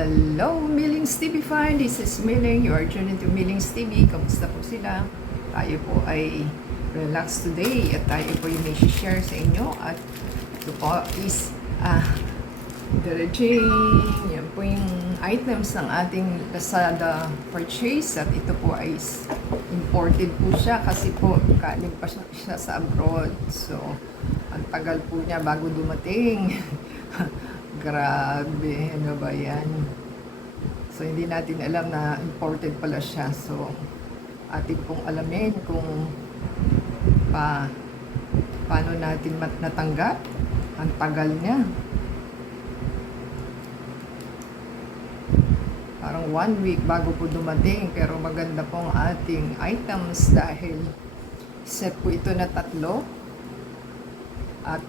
Hello, Millings TV fan. This is Milling. You are tuned into Millings TV. Kamusta po sila? Tayo po ay relax today at tayo po yung may share sa inyo. At ito po is diriging. Yan po yung items ng ating Lazada purchase. At ito po ay imported po siya kasi po kaling pa siya sa abroad. So, ang tagal po niya bago dumating. Grabe, ano ba yan? So, hindi natin alam na imported pala siya. So, atin pong alamin kung paano natin natanggap. Ang tagal niya. Parang 1 week bago po dumating. Pero maganda pong ating items dahil set po ito na 3. At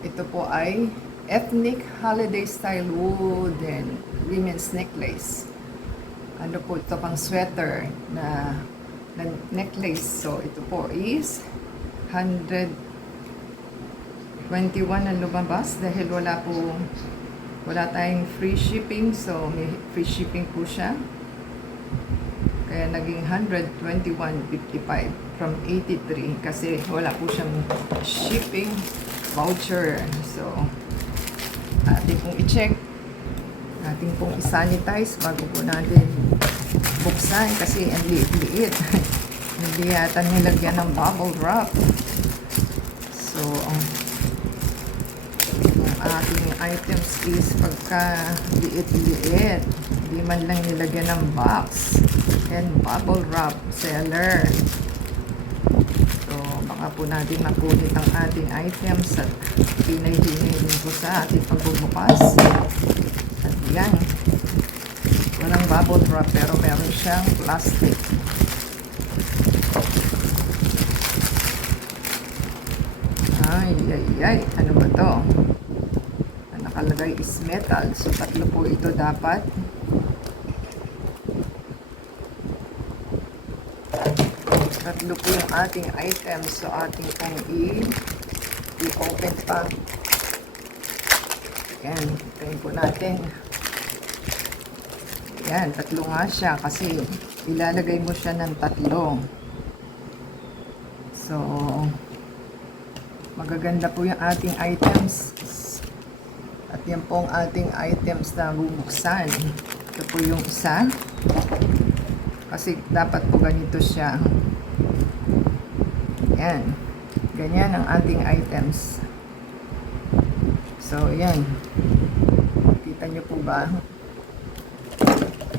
ito po ay ethnic holiday style wooden women's necklace. Ano po ito, pang sweater na necklace. So ito po is 121 ang lumabas dahil wala tayong free shipping. So may free shipping po siya. Kaya naging 121.55 from 83 kasi wala po siyang shipping voucher. So ating pong i-check, ating pong i-sanitize bago po natin buksan kasi ang liit-liit. Hindi yata nilagyan ng bubble wrap. So ang ating items is pagka liit-liit, hindi man lang nilagyan ng box and bubble wrap seller. So baka po natin makulit ang ating items at pinay-hinay din po sa ating pagbubukas. At yan, walang bubble wrap pero meron siyang plastic. Ay, ano ba to? Ang nakalagay is metal. So 3 po ito dapat. Tatlo po yung ating items. So ating pong i-open pa. Ayan, tayo po natin. Ayan, 3 nga siya kasi ilalagay mo siya ng 3. So, magaganda po yung ating items. At yan po ang ating items na bubuksan. Ito po yung isa. Kasi dapat po ganito siya. Ayan. Ganyan ang ating items. So, ayan. Kita nyo po ba?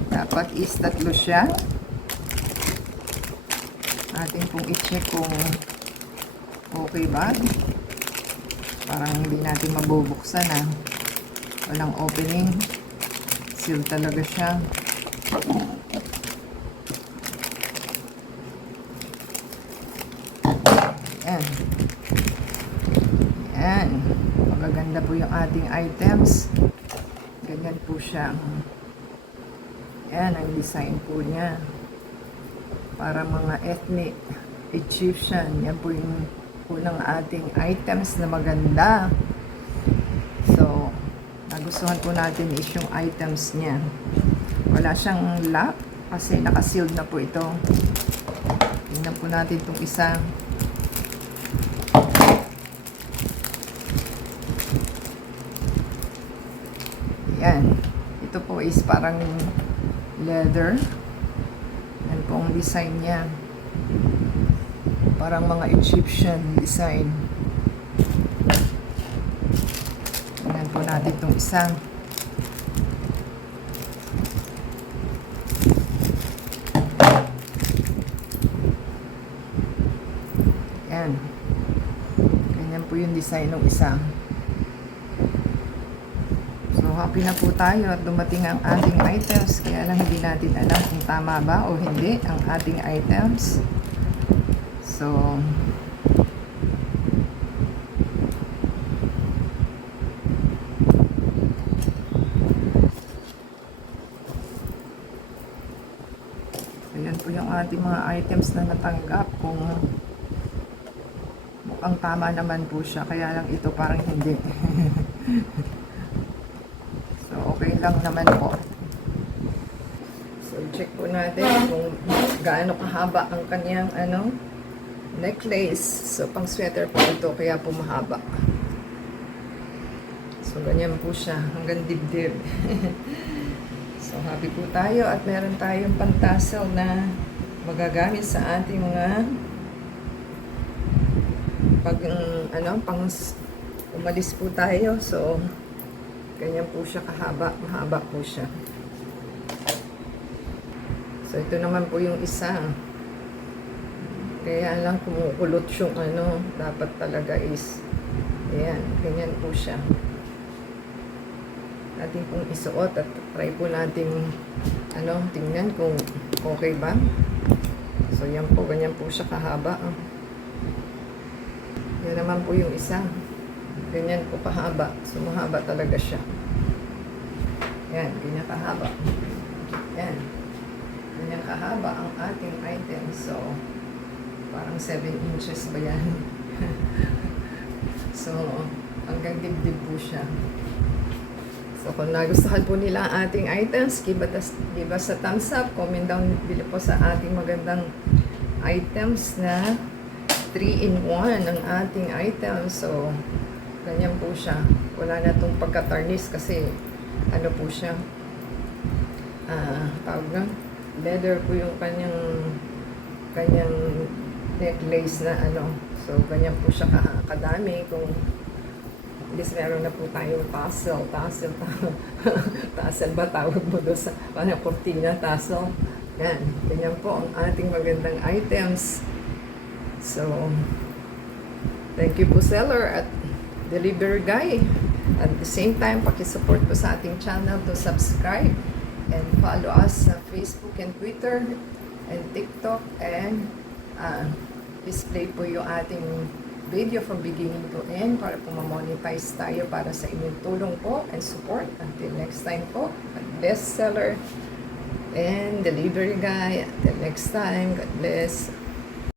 Dapat is 3 siya. Ating pong i-check kung okay ba. Parang hindi natin mabubuksan walang opening. Seal talaga siya. Ayan. Ayan. Magaganda po yung ating items. Ganyan po siya. Ayan ang design po niya. Para mga ethnic Egyptian. Yan po yung unang ating items na maganda. So, nagustuhan po natin is yung items niya. Wala siyang lock kasi naka-sealed na po ito. Tingnan po natin itong isa. Yan. Ito po is parang leather. Yan po ang design niya. Parang mga Egyptian design. Tingnan po natin itong isa. Yan. Ganyan po yung design ng isa. So, happy na po tayo at dumating ang ating items. Kaya lang hindi natin alam kung tama ba o hindi ang ating items. So, ayan po yung ating mga items na natanggap. Kung mukhang tama naman po siya. Kaya lang ito parang hindi. So, okay lang naman po. check po natin kung gaano kahaba ang kanyang necklace. So, pang sweater po ito, kaya po mahaba. So, ganyan po siya, hanggang dibdib. So, happy po tayo at meron tayong pantassel na magagamit sa ating mga pang umalis po tayo. So, ganyan po siya kahaba, mahaba po siya. So, ito naman po yung isa. Kaya lang kumukulot yung dapat talaga is, ayan, ganyan po siya. Ating pong isuot at try po natin tingnan kung okay ba. So, yan po, ganyan po siya kahaba. Yan naman po yung isa. Ganyan po kahaba. So, mahaba talaga siya. Yan, ganyan kahaba. Yan. Ganyan kahaba ang ating item. So, parang 7 inches ba yan? So, hanggang dibdib po siya. So, kung nagustuhan po nila ang ating items, give us a thumbs up, comment down below po sa ating magandang items na 3-in-1 ang ating items. So, ganyan po siya. Wala na itong pagka-tarnish kasi po siya. Tawag na, leather po yung kanyang necklace na So, ganyan po siya kadami. Kung at least meron na po tayong tassel ba tawag mo doon sa cortina tassel. Yan, ganyan po ang ating magandang items. So, thank you po seller at delivery guy. At the same time, pakisupport po sa ating channel to subscribe and follow us sa Facebook and Twitter and TikTok, and display po yung ating video from beginning to end para po ma-monetize tayo para sa inyong tulong po and support. Until next time po, bestseller and delivery guy. Until next time, God bless.